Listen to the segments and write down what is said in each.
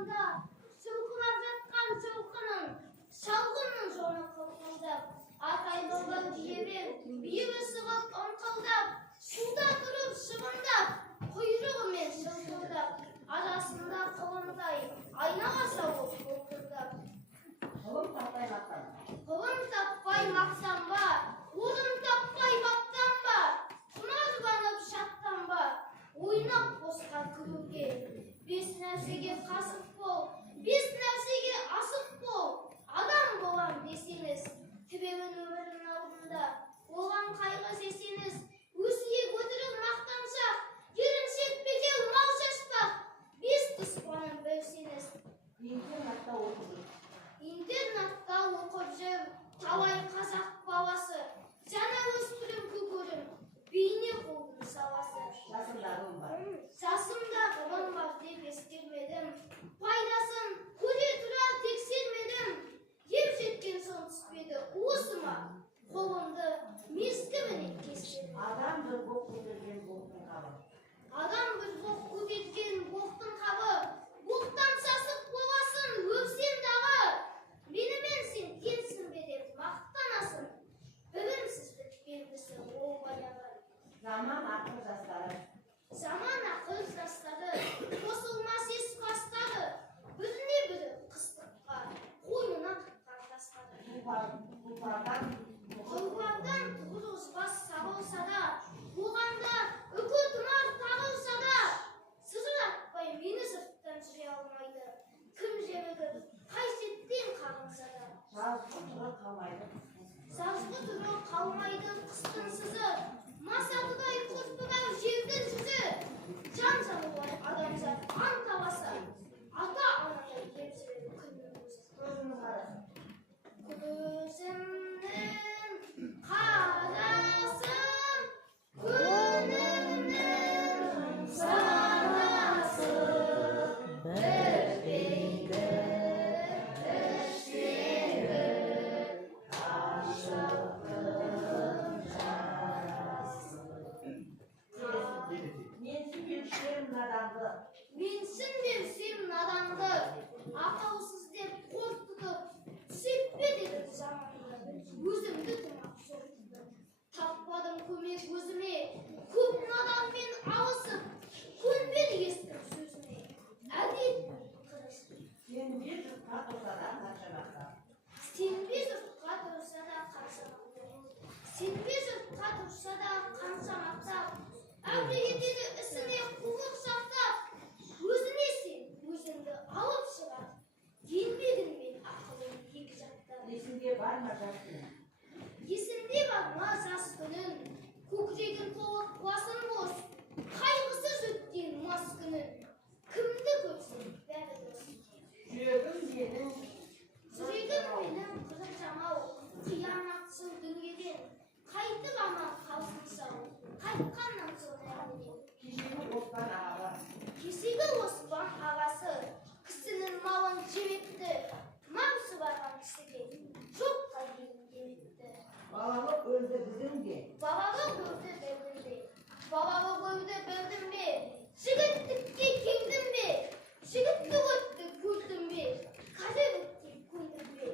ортасында сылқылап жатқан жылқының шалғынның жолын қылқылдап, атай болған түйемен бүйірі сығып ыңқылдап, суда тұрып шыбындап, құйрығымен шылқылдап, арасында қылымдай айналаса боп бұлқылдап. Қылым таппай мақтан ба, орын таппай баптан ба, құнарланып шаттан ба, ойнап босқа күлуге. Бес нәрсеге қасық бол, бес нәрсеге асық бол. Адам болам десеңіз, түбемін өмірінің алдында. Оған қайғы сесеңіз, өсиет өтірік мақтаншақ, еріншек бекер мал шашпақ. Бес дұспанын бөлсеңіз. Интернатта оқып жүр талай қазақ баласы, жаңа өспірім көкөрім, бейне қолдың саласы. Жасымда ғылым бар деп ескермедім, пайдасын көре тұра тексермедім. Еп жеткен соң түспеді уысыма, қолымды мезгіліне кестірдім. Адам бір боқ көтерген боқтың қабы. Адам бір боқ көтерген боқтың қабы, боқтан сасық боласын өпсен дағы. Менімен сен теңсің бе деп мақтанасың, білімсіздік белгісі ол баяғы. Заман ақыл жастары. Заман ақыл жастары, қосылмас ес қастары, біріне бірі қыстыққа, қойнына қыққан тастары. Тұлпардан тұғыр озбас сабылса да, оғанда үкі тұмар тағылса да, сызыр атпай мені сырттан жүре алмайды. Кім жемігір, қайсеттен қағынса да. Жазғы тұры қалмайды қыстың сызы, масатыдай қоспыдау жердің жүзі. Жан жануар адамзат аң таласа, ата-анадай кемсіреді күннің өзі. Көзімнің қарасын, көңілімнің санасын, білмейді іштегі ашықтың жарасын. Менсін берсем наданды, ақылсыз деп қорқытып, түсеппе дедім заманды, өзімді тымақ соқтым. Таппадым көмек өзіме, көп наданмен алысып, көнбеді естім сөзіме. Әдет қырысып. Сенбе жұртқа тұрса да қанша мақтап. Сенбе жұртқа тұрса да қанша мақтап. Сенбе жұртқа тұрса да қанша мақтап. Әуре етеді ісіне құлық сақтап. Өзіне сен өзіңді алып шығар. Еңбегіңмен ақылың екі жақтап. Есінде бар ма жас күнің? Есінде бар ма жас күнің? Көкірегін толық қуасын бос, қайғысыз өткен мас күнің. Кімді көрсең бәрі дос. Жүрегім менің қырық жамау, қиянатшыл дүниеден. Қайтып аман қалсын сау, қайтқаннан соң әңгіме. кешегі оспан ағалы. Кешегі оспан ағасы, кісінің малын жебепті, маңсы барған кісіге жоққа дейін демепті. Балалық өлді біздің де. Балалық өлді бердім бе? Балалық өлді бердім бе? Жігіттікке келдім бе? Жігітті өтті көрдім бе? Қажетті көрдім бе?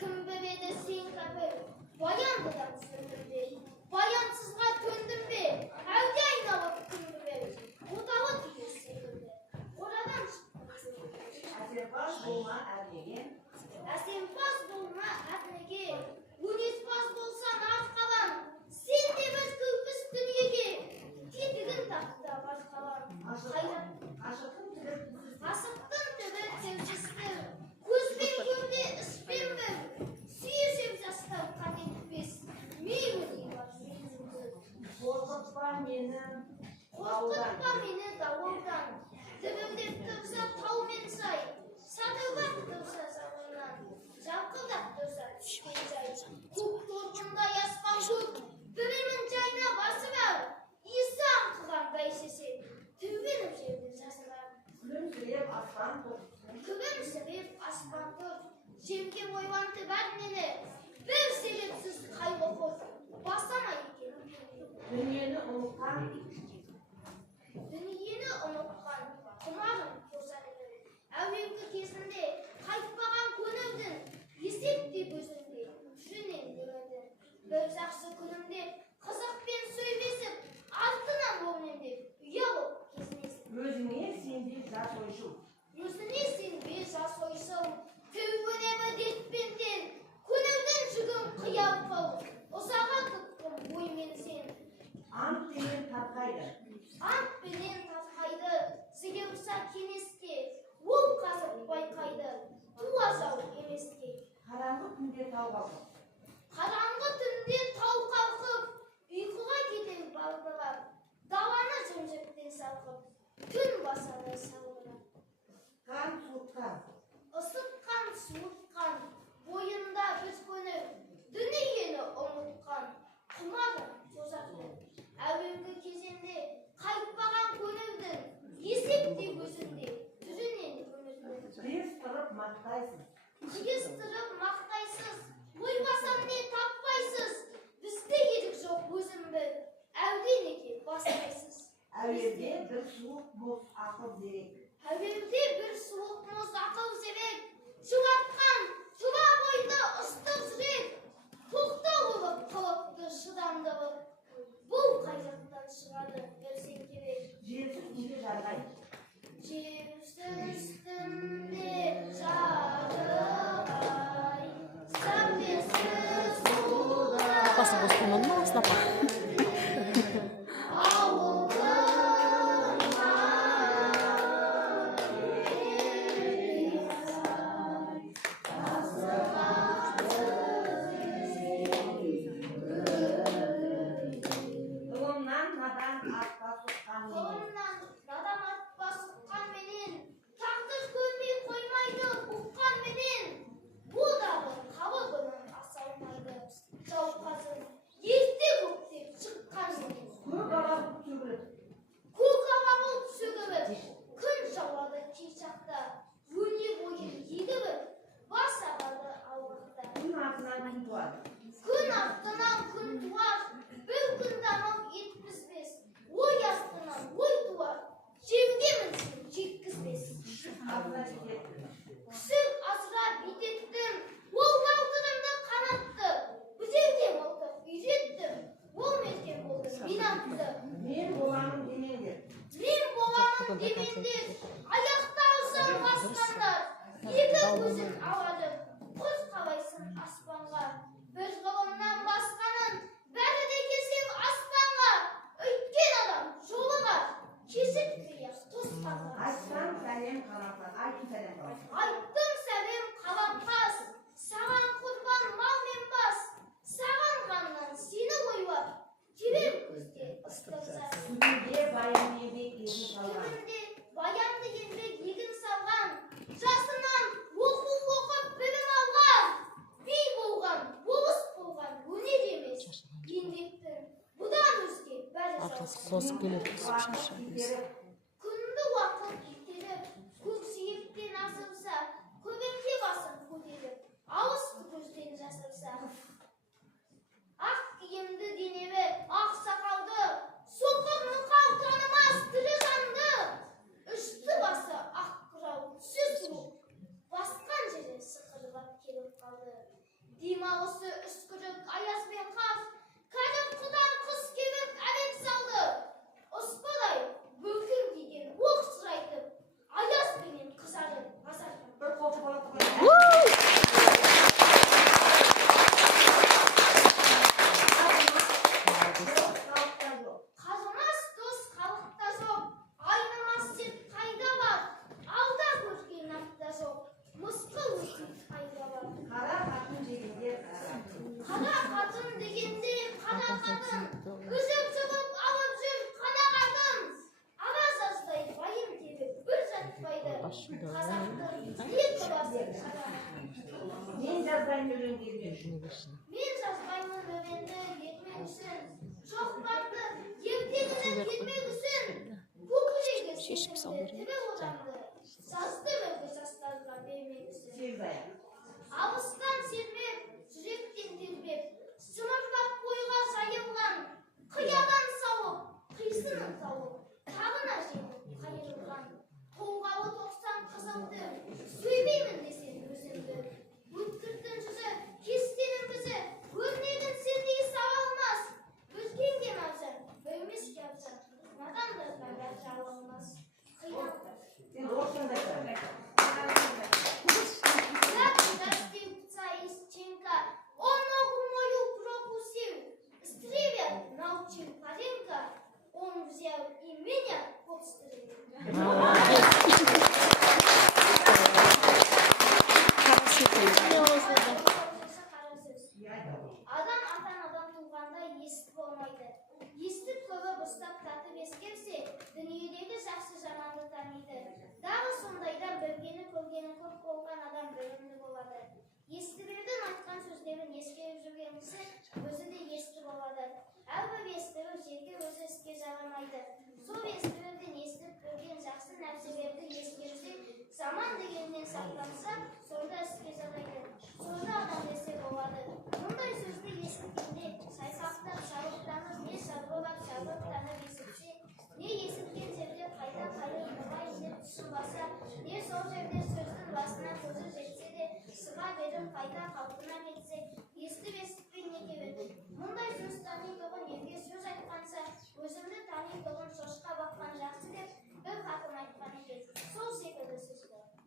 Кім береді сен кәпір? Баяндыдан сөндім бе? Баянсызға төндім бе? Әлде айналып кім бер? Отағы түйе секілді. Орадан шықтым. Әсемпаз болма әрнеген. Әсемпаз болма әрнеген. Өнерпаз болсаң аз қалам. Сен де бір күлпіс дүниеге. Тетігін тақта бас қалам. Асықтың түбі кеусіздер. Көзбен көрде іспен бір. Сүйе жеп жастау қат етпес. Мейлі дейміз меніңді. Қорқытпа мені дауылдан. Дүбілдеп тұрса тау мен сай. Сатылғап тұрса заманнан. Жалқылдап тұрса түскен жай. Көк торғындай аспан көк. Біреуін жайна басып ал. Иісі аңқыған бәйшесен. Төбеніп жерді жасырар. күлімсіреп аспан тұр. Күлімсіреп аспан тұр. Жемге ойланты бәр мені. Бір себепсіз қайғы қос. Басама екен. Дүниені ұмытқан құмарым қосады. Әуелгі tau kalkıp. Қараңғы түнде тау қалқып, ұйқыға кетем балбырап, даланы жым-жырттен салқып, түн басады салбырап. Kan suutkan. Ысытқан, суытқан, бойында біз көніп, дүниені ұмытқан, құмарым созады. Әуелгі кезеңде қайтпаған көнудің, есепте өзінде, түрінен көмілді. Қиыстырып мақтайсыз. Қиыстырып мақтайсыз, ойбасам не таппайсыз, бізде ерік жоқ өзім біл, әуде неге бастайсыз. Әуелде bir суық мұз ақыл зерек. Әуелде бір суық мұз ақыл зерек, жұбатқан тұла бойды ыстық жүрек, тоқтау болып қалыпты шыдамдылық. Бұл қайраттан шығады білсең керек. Жерсіз үстінде жарғай. Жерсіз үстінде жарығай, сәулесіз суда Папасы бостандығын ма астапа? Қылымнан надан атқа соққан менен. Қолымнан надан атпа сұққан менен, тағдыр көрмей қоймайды ұққан менен, будағы қалы күнін аса алмайды, жауқазын ерте көктеп шыққан менен. Көк ала бұлт сөгіліп. Көк ала бұлт сөгіліп, күн жауады кей шақта, өне бойы егіліп, бас ағады аулақта. Күн артынан күн туады. Күн артынан күн туар, бір күн дамып етпізбес. Ой астынан ой туар, жемге мінсін жеткізбес. Артына жететін. Күсік азыра битеттім, ол балтырымды қанатты. Күзеуге мылтық үйреттім, ол меркен болды мен атты. Мен боламын демеңдер. Мен боламын демендер, аяқта алсам басқандар. Екі көзін алады, құз қалайсың аспанға. Бір ғылымнан басқанын, бәрі де кесел аспанға. Өйткен адам жолыға, кесіп күйер тосқанға. Айтсам сәлем қалампас. Айтын сәлем қалампас. Айттым сәлем қалампас, саған құрбан мал мен бас. Саған ғаннан сені ойлап, кебем көзде ыстық саз. Күнде баян еңбек егін салған. Күнінде баянды еңбек егін салған, жасынан оқу оқып білім алған, би болған, болыс болған өнер емес, еңбектің бұдан өзге бәрі Атласы жалғыз. қосып келеді. Итеріп, Күнді уақыт итеріп, көксүйектен асырса, көбеңке басын көтеріп, алыс көзден жасырса. Ақ киімді денелі, ақ сақалды, соқыр мылқау танымас тірі жанды. Үсті басы ақ қырау, түсі суық, басқан жері сықырлап келіп қалды. Демалысы үскірік аязбен қас, кәрім құдан қыз келіп әлек салды. Ұспадай бөкір киген оқ сұрайтып, аязбенен қызарып азартып. бір қолды болады. Қазынас дос халықта жоқ, айнымас сет қайда бар, алда көрген апта жоқ, мысқыл өсіп қайда бар. Қара қатын жегенде қара. Қара қатын дегенде қара қатын, үзіп жылып алып жүр қана қатын. Ара жаздай байым келіп бір жатпайды, қазақтың екі басы қара. Мен жазбайын өлеңдермен. Мен жазбаймын өлеңді етмек үшін, жоқтарды ертеңіне кетмек үшін, көкірегі Шешіп салу керек. тібі оданды, жазды мөлгі жастарға бермек үшін. Сегіз аяқ. Алыстан сермеп, жүректен тербеп, сымырдап бойға жайылған, қиядан сауып, қисынын тауып, тағына жеңіп қайырылған. Толғалы 90 қызылды, сөйлеймін десең өзімді. Өткірдің жүзі, кестенің бізі, өрнегін сендей сала алмас. Өткенге мағжан, бөлмеске абжан, надандарға бәрі жалынмас. Қиналып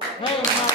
Ha, ha.